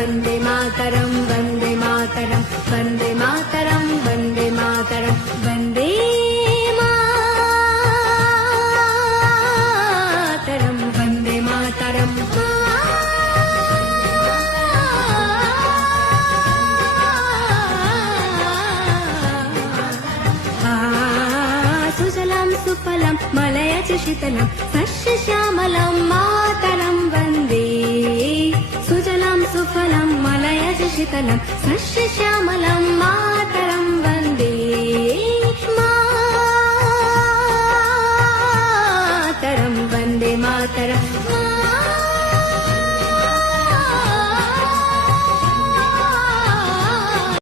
वन्दे मातरं वन्दे मातरं वन्दे मातरं वन्दे मातरं वन्दे मातरं वन्दे मातरं सुजलां सुफलं मलयज शीतलं सस्यश्यामलं मातरं वन्दे सुजलां सुफलं मलयज शीतलं सस्यश्यामलं मातरं वन्दे